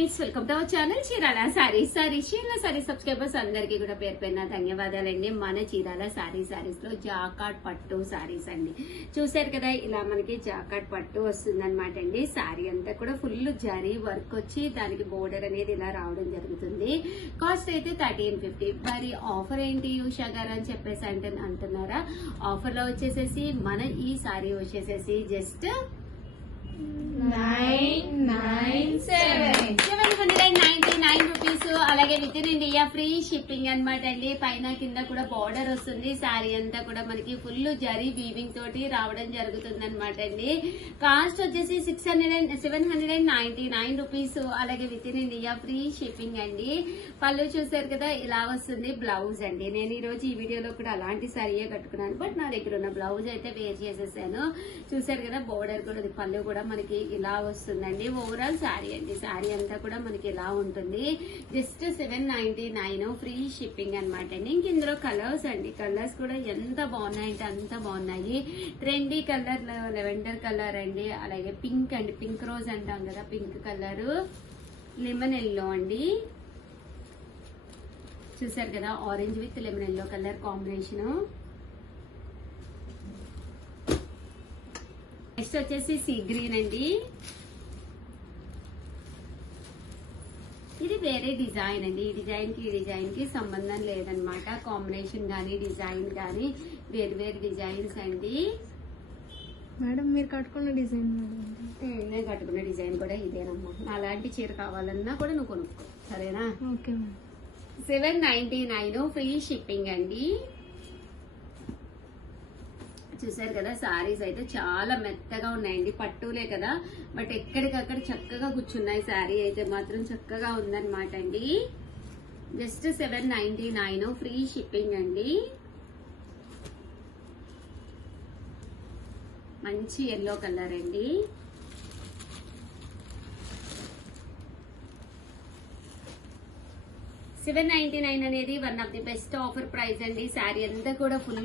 Friends, welcome to our channel Chirala sarees. Chirala sarees subscribers అందరికీ కూడా పేరు పేరున ధన్యవాదాలండి. మన చీరాల సారీస్ లో జాకాట్ పట్టు సారీస్ అండి. చూసారు కదా, ఇలా మనకి జాకాట్ పట్టు వస్తుంది అనమాట అండి. సారీ అంతా కూడా ఫుల్ జరీ వర్క్ వచ్చి దానికి బోర్డర్ అనేది ఇలా రావడం జరుగుతుంది. కాస్ట్ అయితే 1350. మరి ఆఫర్ ఏంటి ఉషా గారు అని చెప్పేసి అంటున్నారా? ఆఫర్ లో వచ్చేసేసి మన ఈ సారీ వచ్చేసేసి జస్ట్ 799 రూపీస్. అలాగే with in India free shipping అనమాట అండి. పైన కింద కూడా బార్డర్ వస్తుంది. సారీ అంతా కూడా మనకి ఫుల్ జరీ వీవింగ్ తోటి రావడం జరుగుతుంది అనమాట అండి. కాస్ట్ వచ్చేసి 799 రూపీస్. అలాగే with in India free shipping అండి. పళ్ళు చూసారు కదా, ఇలా వస్తుంది. బ్లౌజ్ అండి, నేను ఈ రోజు ఈ వీడియోలో కూడా అలాంటి సారీయే కట్టుకున్నాను, బట్ నా దగ్గర ఉన్న బ్లౌజ్ అయితే వేర్ చేసేసాను. చూసారు కదా, బోర్డర్ కూడా పళ్ళు కూడా మనకి ఇలా వస్తుందండి. ఓవరాల్ శారీ అండి. శారీ అంతా కూడా మనకి ఇలా ఉంటుంది. జస్ట్ 799 ఫ్రీ షిప్పింగ్ అనమాట అండి. ఇంక ఇందులో కలర్స్ అండి. కలర్స్ కూడా ఎంత బాగున్నాయంటే అంత బాగున్నాయి. ట్రెండీ కలర్ లెవెండర్ కలర్ అండి. అలాగే పింక్ అండి, పింక్ రోజ్ అంటాం కదా, పింక్ కలర్, లెమన్ ఎల్లో అండి. చూసారు కదా, orange with lemon yellow colour combination. Next వచ్చేసి సీ గ్రీన్ అండి. ఇది వేరే డిజైన్ అండి. ఈ డిజైన్ కి సంబంధం లేదనమాట. కాంబినేషన్ గానీ డిజైన్ గానీ వేరు డిజైన్స్ అండి. మేడం మీరు కట్టుకున్న డిజైన్ నేను కట్టుకున్న డిజైన్ కూడా ఇదేనమ్మా. అలాంటి చీర కావాలన్నా కూడా నువ్వు కొనుక్కో, సరేనా? Okay madam. 799 ఫ్రీ షిప్పింగ్ అండి. చూసారు కదా, సారీస్ అయితే చాలా మెత్తగా ఉన్నాయండి. పట్టులే కదా, బట్ ఎక్కడికక్కడ చక్కగా కూర్చున్నాయి. సారీ అయితే మాత్రం చక్కగా ఉందన్నమాట అండి. జస్ట్ 799 ఫ్రీ షిప్పింగ్ అండి. మంచి ఎల్లో కలర్ అండి. $799 అనేది one of the best offer price అండి. శారీ అంతా కూడా ఫుల్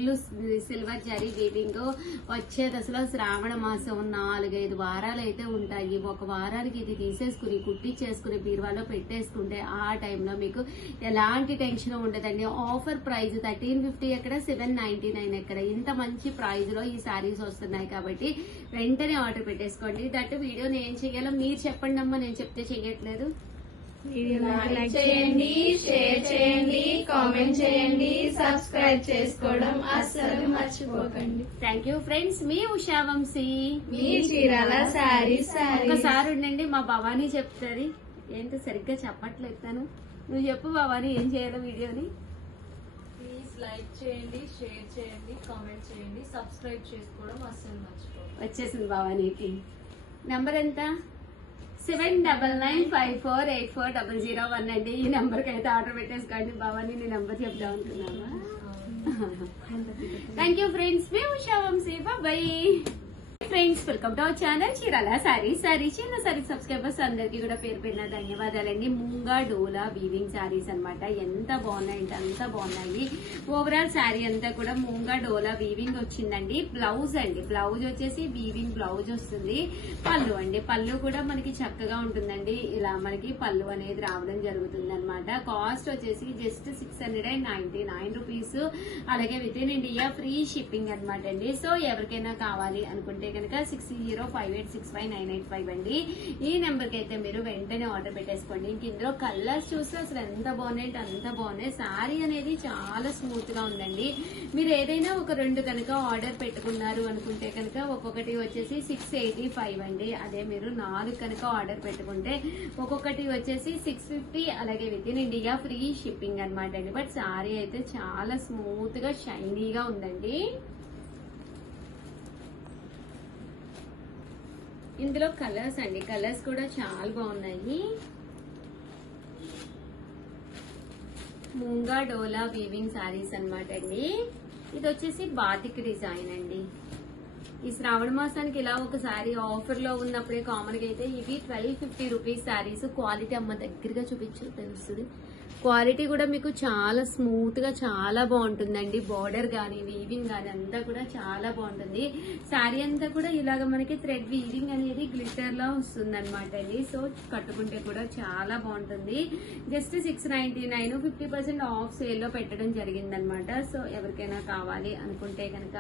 సిల్వర్ జరీ వీవింగ్ వచ్చేది. అసలు శ్రావణ మాసం 4-5 వారాలు అయితే ఉంటాయి. ఒక వారానికి ఇది తీసేసుకుని కుట్టించేసుకుని బీరువాలో పెట్టేసుకుంటే ఆ టైంలో మీకు ఎలాంటి టెన్షన్ ఉండదండి. ఆఫర్ ప్రైస్ 1350 ఎక్కడ, 799 ఎక్కడ. ఇంత మంచి ప్రైస్ లో ఈ శారీస్ వస్తున్నాయి కాబట్టి వెంటనే ఆర్డర్ పెట్టేసుకోండి. దట్ వీడియోని ఏం చేయాలో మీరు చెప్పండి అమ్మా, నేను చెప్తే చెయ్యట్లేదు. లైక్ చేయండి, షేర్ చేయండి, కామెంట్ చేయండి, సబ్స్క్రైబ్ చేసుకోవడం అస్సలు మర్చిపోకండి. Thank you friends. మీ ఉషా వంశీ, మీ చీరాల సారీస్. ఒకసారి ఉండండి, మా భవానీ చెప్తుంది. ఏంటో సరిగ్గా చెప్పట్లేదు తను. నువ్వు చెప్పు భవానీ, ఏం చేయాలో వీడియోని. ప్లీజ్ లైక్ చేయండి, షేర్ చేయండి, కామెంట్ చేయండి, సబ్స్క్రైబ్ చేసుకోవడం అస్సలు మర్చిపోకండి. వచ్చేసింది భవానీకి. నంబర్ ఎంత? 7995484001 అండి. ఈ నెంబర్ కి అయితే ఆర్డర్ పెట్టేసుకోండి. భవానీ నీ నెంబర్ చెప్దాం అనుకున్నావా? Thank you friends. మేము Usha Vamsi. Bye friends, welcome to our channel Chirala sarees. Chirala sarees subscribers అందరికీ కూడా పేరు పేరున ధన్యవాదాలండి. ముంగా డోలా వీవింగ్ సారీస్ అనమాట. ఎంత బాగున్నాయి అంటే అంత బాగున్నాయి. ఓవరాల్ శారీ అంతా కూడా ముంగా డోలా వీవింగ్ వచ్చిందండి. బ్లౌజ్ అండి, బ్లౌజ్ వచ్చేసి వీవింగ్ బ్లౌజ్ వస్తుంది. పళ్ళు అండి, పళ్ళు కూడా మనకి చక్కగా ఉంటుందండి. ఇలా మనకి పళ్ళు అనేది రావడం జరుగుతుంది అనమాట. కాస్ట్ వచ్చేసి జస్ట్ 699 రూపీస్. అలాగే with in India free shipping అనమాట అండి. సో ఎవరికైనా కావాలి అనుకుంటే కనుక 6058659885 అండి. ఈ నెంబర్ కి అయితే మీరు వెంటనే ఆర్డర్ పెట్టేసుకోండి. ఇంక ఇందులో కలర్స్ చూస్తే అసలు ఎంత బాగున్నాయి అంటే అంత బాగున్నాయి. శారీ అనేది చాలా స్మూత్ గా ఉందండి. మీరు ఏదైనా ఒక 2 కనుక ఆర్డర్ పెట్టుకున్నారు అనుకుంటే కనుక ఒక్కొక్కటి వచ్చేసి 685 అండి. అదే మీరు 4 కనుక ఆర్డర్ పెట్టుకుంటే ఒక్కొక్కటి వచ్చేసి 650. అలాగే with in India free shipping అనమాట అండి. బట్ శారీ అయితే చాలా స్మూత్ గా షైనీగా ఉందండి. ఇందులో కలర్స్ అండి, కలర్స్ కూడా చాలా బాగున్నాయి. ముంగా డోలా వీవింగ్ సారీస్ అనమాట అండి. ఇది వచ్చేసి బాతిక్ డిజైన్ అండి. ఈ శ్రావణ మాసానికి ఇలా ఒక సారీ ఆఫర్ లో ఉన్నప్పుడే కామన్ గా అయితే ఇవి 1250 రూపీస్ సారీస్. క్వాలిటీ అమ్మ దగ్గరగా చూపించు తెలుస్తుంది. క్వాలిటీ కూడా మీకు చాలా స్మూత్ గా చాలా బాగుంటుందండి. బార్డర్ గానీ వీవింగ్ గానీ అంతా కూడా చాలా బాగుంటుంది. శారీ అంతా కూడా ఇలాగ మనకి థ్రెడ్ వీవింగ్ అనేది గ్లిటర్ లా వస్తుంది అనమాట అండి. సో కట్టుకుంటే కూడా చాలా బాగుంటుంది. జస్ట్ 699 50% ఆఫ్ సేల్ లో పెట్టడం జరిగిందనమాట. సో ఎవరికైనా కావాలి అనుకుంటే కనుక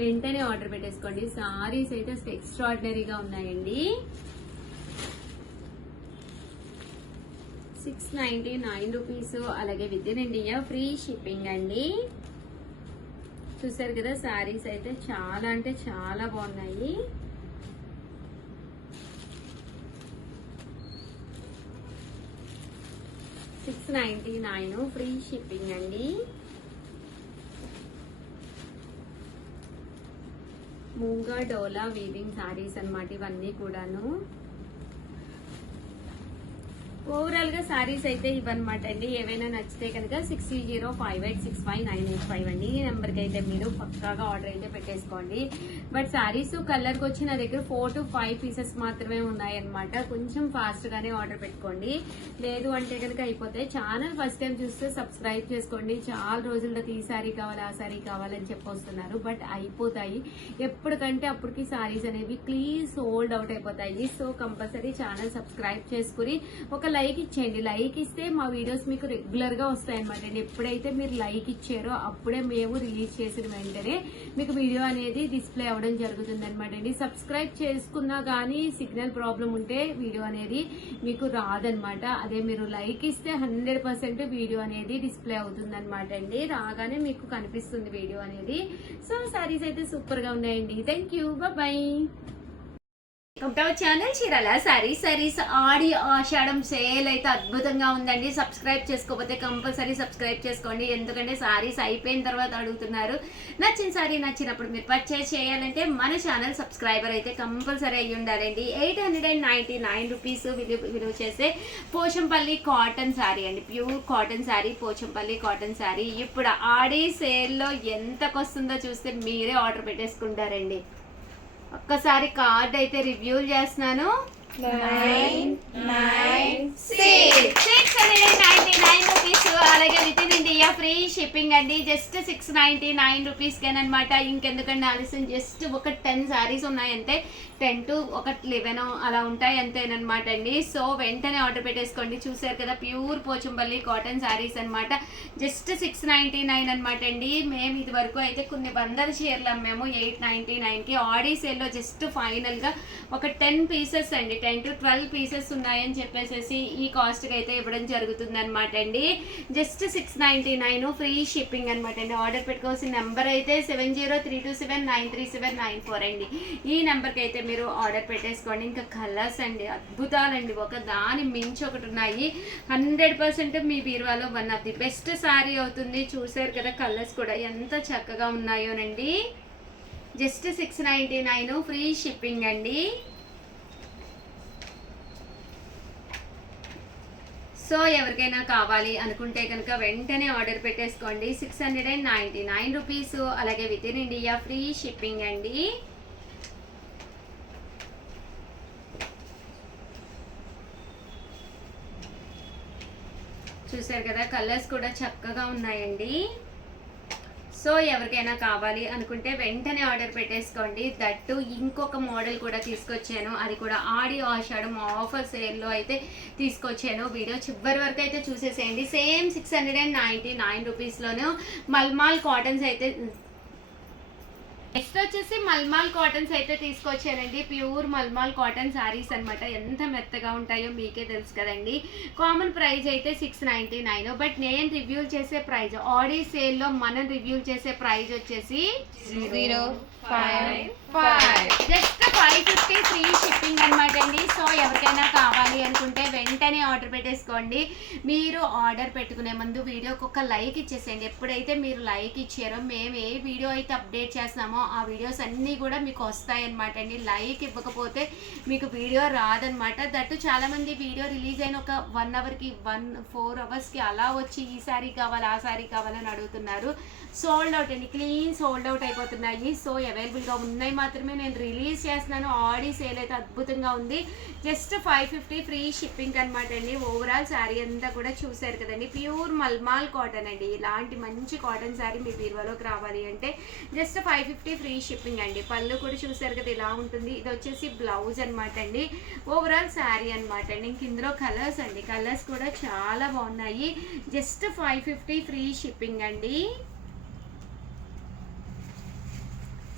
వెంటనే ఆర్డర్ పెట్టేసుకోండి. సారీస్ అయితే ఎక్స్ట్రాడినరీగా ఉన్నాయండి. 699 రూపీస్. అలాగే with in India free shipping అండి. చూసారు కదా శారీస్ అయితే చాలా అంటే చాలా బాగున్నాయి. $699 ఫ్రీ షిప్పింగ్ అండి. మూంగా డోలా వీవింగ్ శారీస్ అన్నమాట ఇవన్నీ కూడాను. ఓవరాల్ గా సారీస్ అయితే ఇవన్నమాట అండి. ఏవైనా నచ్చితే కనుక 6058659885 అండి. ఈ నెంబర్ కి అయితే మీరు పక్కాగా ఆర్డర్ అయితే పెట్టేసుకోండి. బట్ సారీస్ కలర్ కి వచ్చి నా దగ్గర 4 to 5 పీసెస్ మాత్రమే ఉన్నాయన్నమాట. కొంచెం ఫాస్ట్ గానే ఆర్డర్ పెట్టుకోండి, లేదు అంటే కనుక అయిపోతాయి. ఛానల్ ఫస్ట్ టైం చూస్తే సబ్స్క్రైబ్ చేసుకోండి. చాలా రోజుల్లో ఈ సారీ కావాలి ఆ సారీ కావాలని చెప్పొస్తున్నారు, బట్ అయిపోతాయి. ఎప్పటికంటే అప్పటికి సారీస్ అనేవి క్లీన్ సోల్డ్ అవుట్ అయిపోతాయి. సో కంపల్సరీ ఛానల్ సబ్స్క్రైబ్ చేసుకుని ఒక లైక్ ఇచ్చేయండి. లైక్ ఇస్తే మా వీడియోస్ మీకు రెగ్యులర్ గా వస్తాయన్నమాట. ఎప్పుడైతే మీరు లైక్ ఇచ్చారో అప్పుడే మేము రిలీజ్ చేసిన వెంటనే మీకు వీడియో అనేది డిస్ప్లే అవ్వడం జరుగుతుంది అనమాట అండి. సబ్స్క్రైబ్ చేసుకున్నా గానీ సిగ్నల్ ప్రాబ్లం ఉంటే వీడియో అనేది మీకు రాదనమాట. అదే మీరు లైక్ ఇస్తే 100% వీడియో అనేది డిస్ప్లే అవుతుంది అనమాట అండి. రాగానే మీకు కనిపిస్తుంది వీడియో అనేది. సో సారీస్ అయితే సూపర్ గా ఉన్నాయండి. Thank you, bye. Channel Chirala saris Aadi Ashadham sale అయితే అద్భుతంగా ఉందండి. సబ్స్క్రైబ్ చేసుకోకపోతే కంపల్సరీ సబ్స్క్రైబ్ చేసుకోండి. ఎందుకంటే సారీస్ అయిపోయిన తర్వాత అడుగుతున్నారు. నచ్చిన సారీ నచ్చినప్పుడు మీరు పర్చేజ్ చేయాలంటే మన ఛానల్ సబ్స్క్రైబర్ అయితే కంపల్సరీ అయ్యి ఉండాలండి. 899 రూపీస్ విలువ చేసే పోచంపల్లి కాటన్ శారీ అండి. Pure cotton sari, Pochampally cotton sari. ఇప్పుడు ఆడి సేల్లో ఎంతకు వస్తుందో చూస్తే మీరే ఆర్డర్ పెట్టేసుకుంటారండి. ఒక్కసారి కార్డ్ అయితే రివ్యూ చేస్తున్నాను. 699 రూపీస్. అలాగే with in India free shipping అండి. జస్ట్ 699 రూపీస్ అనమాట. ఇంకెందుకంటే ఆలస్యం, జస్ట్ ఒక 10 సారీస్ ఉన్నాయంతే. 10 to 11 అలా ఉంటాయి అంతేనమాట అండి. సో వెంటనే ఆర్డర్ పెట్టేసుకోండి. చూసారు కదా ప్యూర్ పోచంపల్లి కాటన్ సారీస్ అనమాట. జస్ట్ 699 అనమాట అండి. మేము ఇది వరకు అయితే కొన్ని వందల చీరలు అమ్మాము 899కి. ఆడీ సేల్లో జస్ట్ ఫైనల్ గా ఒక 10 పీసెస్ అండి, 10 to 12 పీసెస్ ఉన్నాయని చెప్పేసి ఈ కాస్ట్ కి అయితే ఇవ్వడం జరుగుతుంది అనమాట అండి. జస్ట్ 699 ఫ్రీ షిప్పింగ్ అనమాట అండి. ఆర్డర్ పెట్టుకోవాల్సిన నెంబర్ అయితే 7032793794 అండి. ఈ నెంబర్ కి అయితే మీరు ఆర్డర్ పెట్టేసుకోండి. ఇంకా కలర్స్ అండి అద్భుతాలండి, ఒక దాని మించి ఒకటి ఉన్నాయి. 100% మీ బీరువాలో one of the best sorry అవుతుంది. చూసారు కదా కలర్స్ కూడా ఎంత చక్కగా ఉన్నాయోనండి. జస్ట్ 699 ఫ్రీ షిప్పింగ్ అండి. సో ఎవరికైనా కావాలి అనుకుంటే కనుక వెంటనే ఆర్డర్ పెట్టేసుకోండి. 699 రూపీస్. అలాగే with in India free shipping అండి. చూసారు కదా కలర్స్ కూడా చక్కగా ఉన్నాయండి. సో ఎవరికైనా కావాలి అనుకుంటే వెంటనే ఆర్డర్ పెట్టేసుకోండి. దట్టు ఇంకొక మోడల్ కూడా తీసుకొచ్చాను, అది కూడా ఆడి ఆషాఢం ఆఫర్ సేల్లో అయితే తీసుకొచ్చాను. వీడియో చివరి వరకు అయితే చూసేసేయండి. సేమ్ 699 రూపీస్లోను మల్మాల్ కాటన్స్ అయితే, నెక్స్ట్ వచ్చేసి మల్మాల్ కాటన్స్ అయితే తీసుకొచ్చానండి. ప్యూర్ మల్మాల్ కాటన్ శారీస్ అనమాట. ఎంత మెత్తగా ఉంటాయో మీకే తెలుసు కదండి. కామన్ ప్రైస్ అయితే 699. బట్ నేను రివ్యూ చేసే ప్రైస్, ఆడీ సేల్లో మనం రివ్యూ చేసే ప్రైస్ వచ్చేసి 055, జస్ట్ 550 ఫ్రీ షిప్పింగ్ అనమాట అండి. సో ఎవరికైనా కావాలి అనుకుంటే వెంటనే ఆర్డర్ పెట్టేసుకోండి. మీరు ఆర్డర్ పెట్టుకునే ముందు వీడియోకి ఒక లైక్ ఇచ్చేసేయండి. ఎప్పుడైతే మీరు లైక్ ఇచ్చారో మేము ఏ వీడియో అయితే అప్డేట్ చేస్తామో ఆ వీడియోస్ అన్నీ కూడా మీకు వస్తాయి అనమాట అండి. లైక్ ఇవ్వకపోతే మీకు వీడియో రాదనమాట. దట్టు చాలామంది వీడియో రిలీజ్ అయిన ఒక 1 అవర్కి 4 అవర్స్కి అలా వచ్చి ఈ సారీ కావాలి ఆ సారీ కావాలని అడుగుతున్నారు. సోల్డ్ అవుట్ అండి, క్లీన్ సోల్డ్ అవుట్ అయిపోతున్నాయి. సో అవైలబుల్గా ఉన్నాయి మాత్రమే నేను రిలీజ్ చేస్తున్నాను. ఆడీ సేల్ అయితే అద్భుతంగా ఉంది. జస్ట్ 550 ఫ్రీ షిప్పింగ్ అనమాట. అనమాట అండి. ఓవరాల్ శారీ అంతా కూడా చూసారు కదండి, ప్యూర్ మల్మాల్ కాటన్ అండి. ఇలాంటి మంచి కాటన్ శారీ మీ బీరువాలోకి రావాలి అంటే జస్ట్ 550 ఫ్రీ షిప్పింగ్ అండి. పళ్ళు కూడా చూసారు కదా ఇలా ఉంటుంది. ఇది వచ్చేసి బ్లౌజ్ అనమాట అండి. ఓవరాల్ శారీ అనమాట అండి. ఇంక ఇందులో కలర్స్ అండి, కలర్స్ కూడా చాలా బాగున్నాయి. జస్ట్ 550 ఫ్రీ షిప్పింగ్ అండి.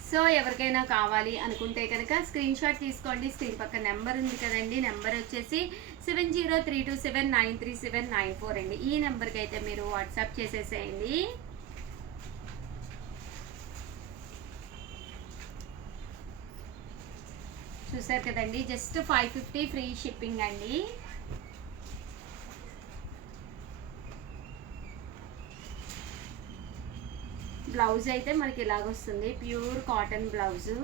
సో ఎవరికైనా కావాలి అనుకుంటే కనుక స్క్రీన్ షాట్ తీసుకోండి. స్క్రీన్ పక్క నెంబర్ ఉంది కదండి, నెంబర్ వచ్చేసి 7032793794 అండి. ఈ నెంబర్కి అయితే మీరు వాట్సాప్ చేసేసేయండి. చూసారు కదండి, జస్ట్ 550 ఫ్రీ షిప్పింగ్ అండి. బ్లౌజ్ అయితే మనకి ఇలాగొస్తుంది, ప్యూర్ కాటన్ బ్లౌజు.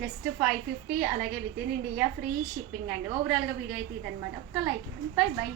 జస్ట్ 550, అలాగే with in India free shipping అండి. ఓవరాల్గా వీడియో అయితే ఇదనమాట. ఒక్క లైక్ ఇవ్వండి. By by.